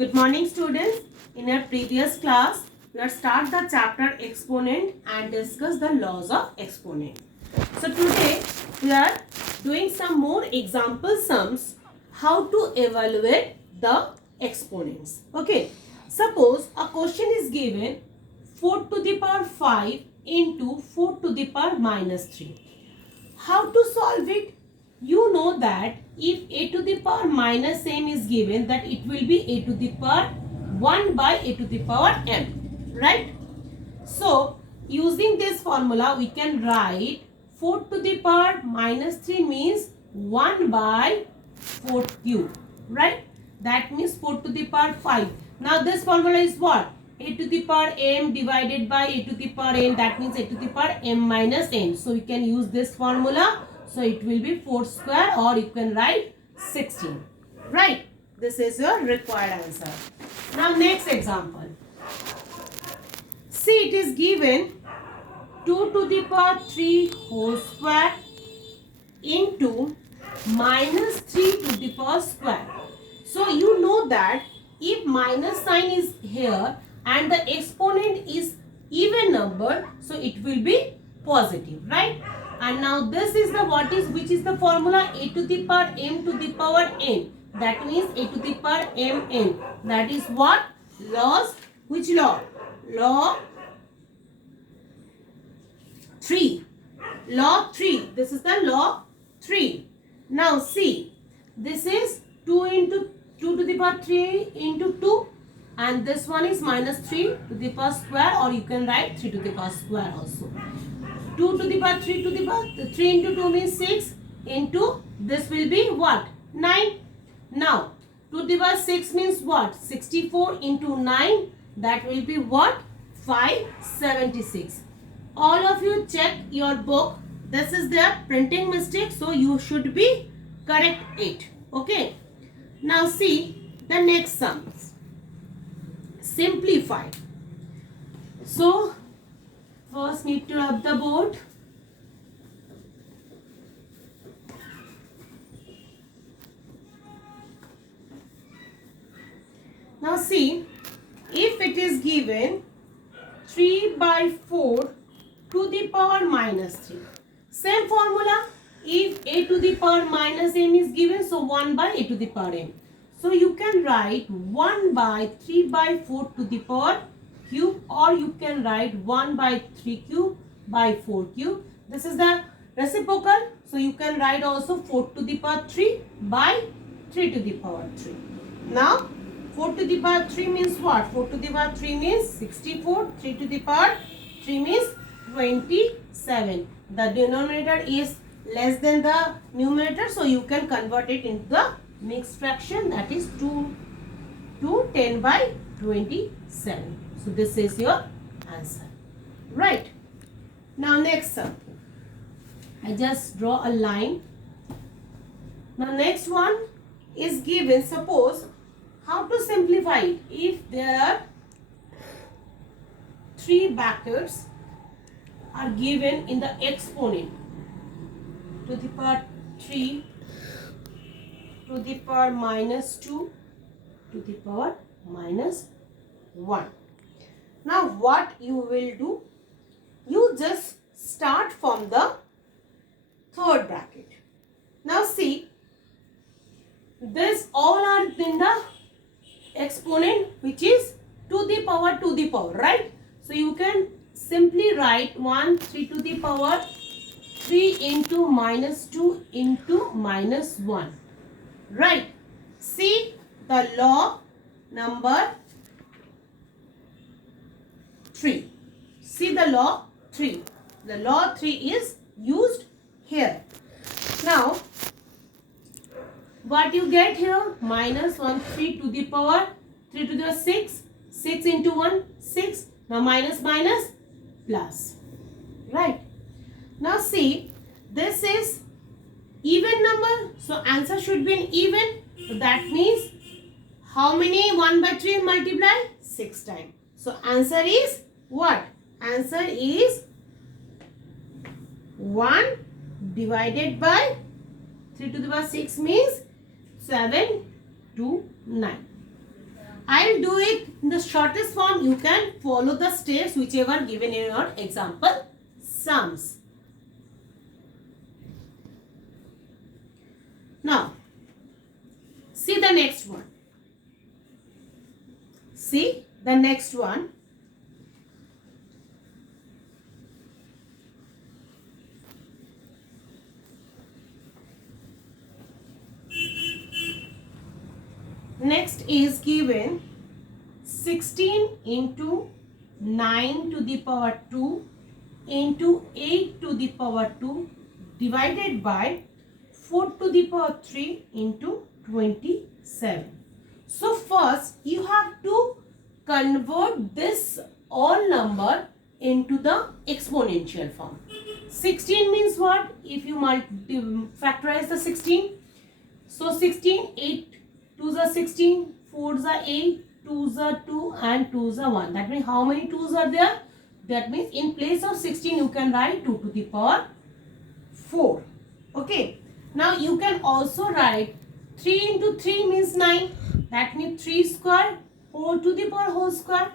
Good morning, students. In our previous class, we have started the chapter exponent and discuss the laws of exponent. So today we are doing some more example sums how to evaluate the exponents. Okay. Suppose a question is given 4 to the power 5 into 4 to the power minus 3. How to solve it? You know that if a to the power minus m is given, that it will be a to the power 1 by a to the power m, right? So using this formula we can write 4 to the power minus 3 means 1 by 4 cube, right? That means 4 to the power 5. Now this formula is what? A to the power m divided by a to the power n, that means a to the power m minus n. So you can use this formula. So it will be 4 square, or you can write 16. Right? This is your required answer. Now next example. See, it is given 2 to the power 3 whole square into minus 3 to the power square. So you know that if minus sign is here and the exponent is even number, so it will be positive, right? And now this is the which is the formula? A to the power m to the power n. That means a to the power mn. That is what? Laws. Which law? Law 3. Law 3. This is the law 3. Now see, this is 2 into 2 to the power 3 into 2, and this one is minus 3 to the power square, or you can write 3 to the power square also. 2 to the power 3 to the power 3 into 2 means 6 into this will be what? 9. Now 2 to the power 6 means what? 64 into 9, that will be what? 576. All of you check your book. This is their printing mistake, so you should be correct it. Okay. Now see the next sums. Simplify. So first need to rub the board. Now see, if it is given 3 by 4 to the power minus 3. Same formula. If a to the power minus m is given, so 1 by a to the power m. So you can write 1 by 3 by 4 to the power cube, or you can write 1 by 3 cube by 4 cube. This is the reciprocal. So you can write also 4 to the power 3 by 3 to the power 3. Now 4 to the power 3 means what? 4 to the power 3 means 64. 3 to the power 3 means 27. The denominator is less than the numerator, so you can convert it into the mixed fraction, that is 2 to 10 by 27. So this is your answer. Right. Now next sum. I just draw a line. Now next one is given. Suppose, how to simplify it? If there are 3 brackets are given in the exponent, to the power 3 to the power minus 2 to the power minus 1. Now what you will do? You just start from the third bracket. Now see, this all are in the exponent, which is to the power, right? So you can simply write 3 to the power 3 into minus 2 into minus 1. Right. See the law number 3. See the law 3. The law 3 is used here. Now what you get here? Minus 1, 3 to the power 3 to the 6. 6 into 1, 6. Now minus minus plus. Right. Now see, this is even number, so answer should be an even. So that means how many 1 by 3 multiply? 6 times. So answer is what? Answer is 1 divided by 3 to the power 6 means 7 to 9. I'll do it in the shortest form. You can follow the steps whichever given in your example sums. Now, see the next one. See the next one. Next is given 16 into 9 to the power 2 into 8 to the power 2 divided by 4 to the power 3 into 27. So first you have to convert this all number into the exponential form. 16 means what? If you factorize the 16, so 16, 8 2s are 16, 4s are 8, 2s are 2 and 2s are 1. That means how many 2s are there? That means in place of 16 you can write 2 to the power 4. Okay. Now you can also write 3 into 3 means 9. That means 3 square whole to the power whole square.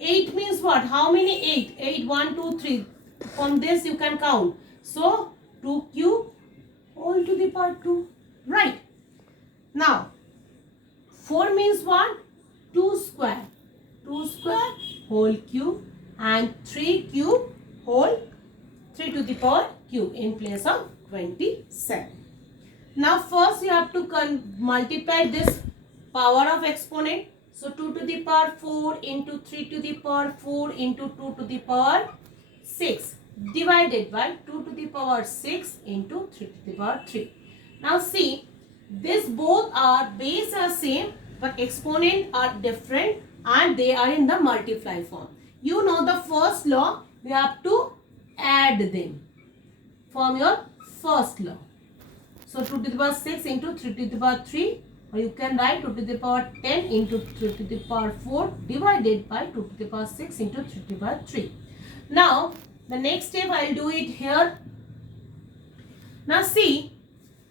8 means what? How many 8? 8, 1, 2, 3. From this you can count. So 2 cube whole to the power 2. Right. Now 4 means what? 2 square. 2 square whole cube and 3 cube whole 3 to the power cube in place of 27. Now first you have to multiply this power of exponent. So 2 to the power 4 into 3 to the power 4 into 2 to the power 6 divided by 2 to the power 6 into 3 to the power 3. Now see, this both are base are same but exponent are different and they are in the multiply form. You know the first law, we have to add them from your first law. So 2 to the power 6 into 3 to the power 3, or you can write 2 to the power 10 into 3 to the power 4 divided by 2 to the power 6 into 3 to the power 3. Now the next step I will do it here. Now see,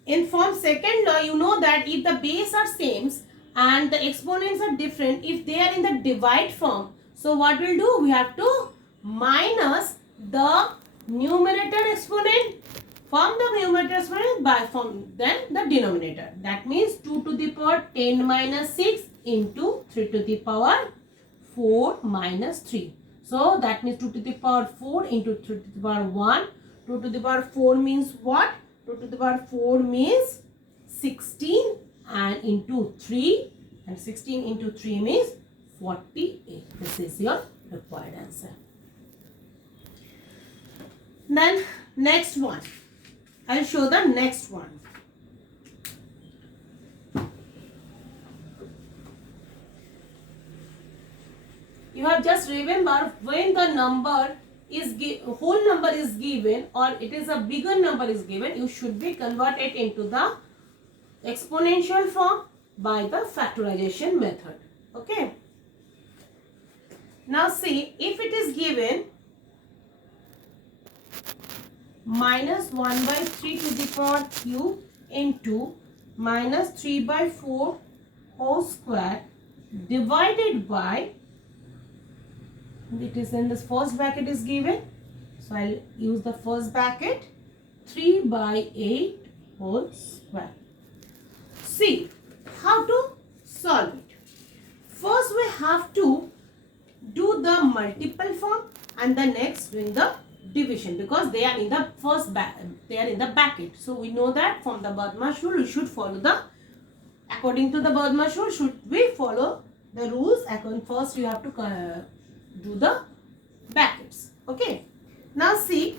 in form second law, you know that if the base are same and the exponents are different, if they are in the divide form, so what we'll do? We have to minus the numerator exponent from the numerator exponent by from then the denominator. That means 2 to the power 10 minus 6 into 3 to the power 4 minus 3. So that means 2 to the power 4 into 3 to the power 1. 2 to the power 4 means what? 2 to the power 4 means 16 and into 3, and 16 into 3 means 48. This is your required answer. Then next one. I will show the next one. You have just remember when the number is whole number is given or it is a bigger number is given, you should be converted into the exponential form by the factorization method. Okay. Now see, if it is given minus 1 by 3 to the power cube into minus 3 by 4 whole square divided by, it is in this first bracket is given, so I'll use the first bracket, 3 by 8 whole square. See how to solve it. First we have to do the multiple form and the next doing the division, because they are in the first they are in the bracket. So we know that from the Bhadmash rule we should follow the, according to the Bhadmash rule, should we follow the rules. First you have to do the brackets. Okay. Now see,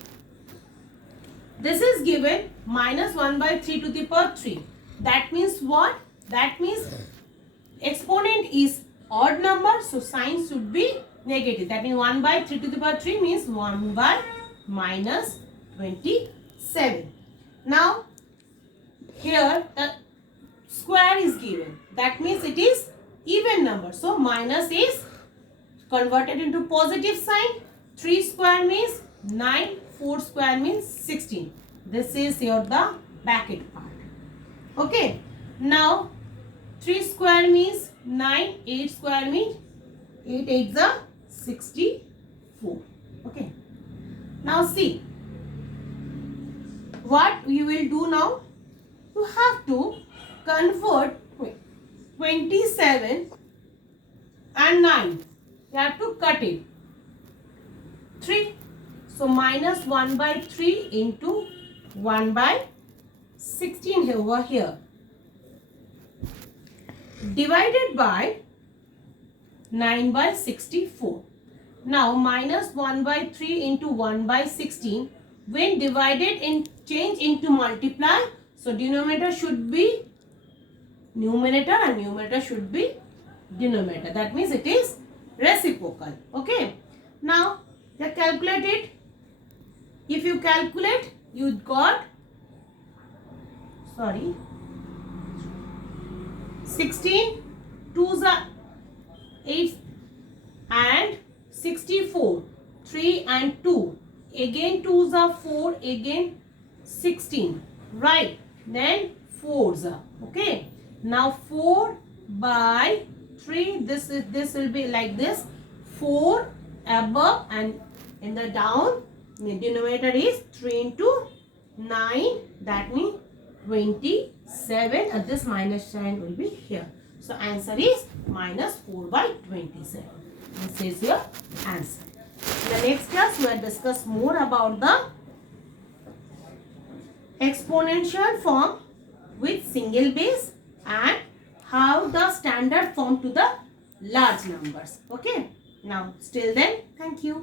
this is given minus 1 by 3 to the power 3. That means what? That means exponent is odd number, so sign should be negative. That means 1 by 3 to the power 3 means 1 by minus 27. Now here the square is given. That means it is even number. So minus is converted into positive sign. 3 square means 9, 4 square means 16. This is your the bracket part. Okay. Now 3 square means 9, 8 square means 8 8s are 64. Okay. Now see, what you will do now? You have to convert 27 and 9. You have to cut it. 3. So minus 1 by 3 into 1 by 16 over here. Divided by 9 by 64. Now minus 1 by 3 into 1 by 16. When divided and change into multiply. So denominator should be numerator and numerator should be denominator. That means it is reciprocal. Okay. Now you calculate it. If you calculate, you got 16 2s are 8 and 64, 3 and 2. Again 2s are 4, again 16. Right. Then 4s are. Okay. Now 4 by 3. This will be like this. 4 above and in the down. The denominator is 3 into 9. That means 27. And this minus sign will be here. So answer is minus 4 by 27. This is your answer. In the next class, we will discuss more about the exponential form with single base and how the standard form to the large numbers. Okay. Now, till then, thank you.